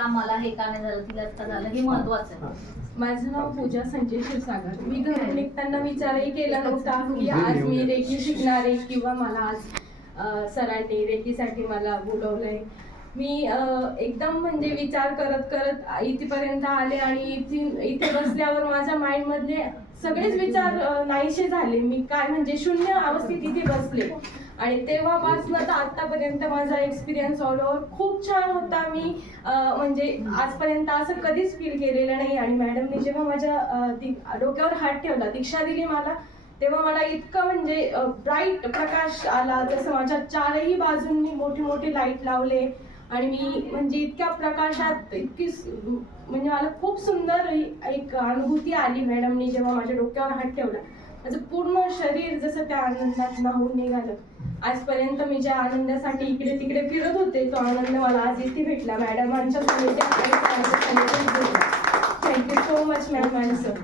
का मला हे का नाही झालं तिला का झालं हे महत्वाचं आहे. माझं नाव पूजा संजय क्षीरसागर. मी घरून निघताना विचारही केला नव्हता की आज मी रेकी शिकणार आहे किंवा मला आज अं, सरांनी रेकीसाठी मला बोलवलंय. मी अं, एकदम म्हणजे विचार करत करत इथेपर्यंत आले आणि इथे इथे बसल्यावर माझ्या माइंड मधले सगळेच विचार अं, नाहीसे झाले. मी काय म्हणजे शून्य अवस्थेत इथे बसले. आणि तेव्हापासून तर आतापर्यंत माझा एक्सपिरियन्स ऑल ओव्हर खूप छान होता मी. म्हणजे आजपर्यंत असं कधीच फील केलेलं नाही. आणि मॅडमने जेव्हा माझ्या डोक्यावर हात ठेवला दीक्षा दिली मला तेव्हा मला इतकं म्हणजे ब्राईट प्रकाश आला. जसं माझ्या चारही बाजूंनी मोठे मोठे लाइट लावले. आणि मी म्हणजे इतक्या प्रकाशात इतकी म्हणजे मला खूप सुंदर एक अनुभूती आली मॅडमनी जेव्हा माझ्या डोक्यावर हात ठेवला. माझं पूर्ण शरीर जसं त्या आनंदात न्हावून निघालं. आजपर्यंत मी ज्या आनंदासाठी इकडे तिकडे फिरत होते तो आनंद मला आज इथे भेटला. मॅडमांच्या thank you so much ma'am माणसं सर